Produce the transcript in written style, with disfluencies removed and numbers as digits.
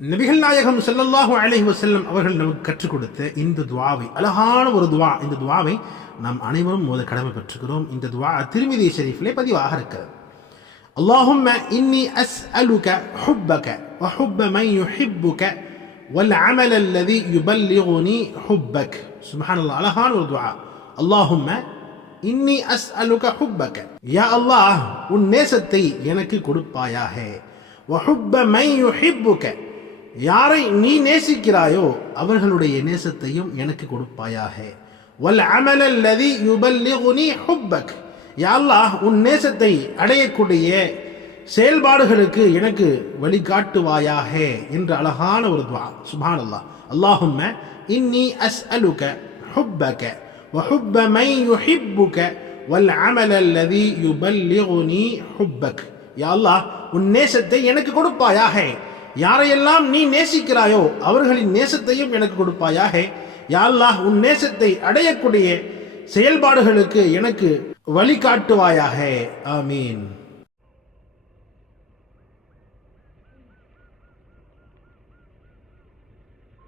நபிகள் நாயகம் ஸல்லல்லாஹு அலைஹி வஸல்லம் அவர்கள் நமக்கு கற்றுக் கொடுத்த இந்த துஆவை, அழகான ஒரு துஆ. இந்த துஆவை நாம் அனைவரும் ஓத கடமை பெற்றுக்கிறோம். இந்த துஆ திர்மிதி ஷரீஃபிலே பதிவாக இருக்கிறது. அல்லாஹும்ம இன்னி அஸ்அலுக ஹுப்பக வ ஹுப்ப மன் யுஹிப்புக வல் அமல் அல்லதி யுபல்லிகுனி ஹுப்பக். சுப்ஹானல்லாஹ், அழகான ஒரு துஆ. அல்லாஹும்ம இன்னி அஸ்அலுக ஹுப்பக, யா அல்லாஹ் உன் நேசத்தை எனக்கு கொடுப்பாயாக. வ ஹுப்ப மன் யுஹிப்புக, யாரை நீ நேசிக்கிறாயோ அவர்களுடைய நேசத்தையும் எனக்கு கொடுப்பாயாக. வல் அமல் அல்லதி யுபல்லிகுனி ஹுப்பக், யா அல்லாஹ் உன் நேசத்தை அடையக்கூடிய செயல்பாடுகளுக்கு எனக்கு வழிகாட்டுவாயாக என்ற அழகான ஒரு துஆ. சுப்ஹானல்லாஹ். அல்லாஹும்ம இன்னி அஸ்அலுக ஹுப்பக வ ஹுப்ப மன் யுஹிப்புக வல் அமல் அல்லதி யுபல்லிகுனி ஹுப்பக், யா அல்லாஹ் உன் நேசத்தை எனக்கு கொடுப்பாயாக. யாரையெல்லாம் நீ நேசிக்கிறாயோ அவர்களின் நேசத்தையும் எனக்கு கொடுப்பாயாக. யா அல்லாஹ் உன் நேசத்தை அடையக்கூடிய செயல்பாடுகளுக்கு எனக்கு வழிகாட்டுவாயாக. ஆமீன்.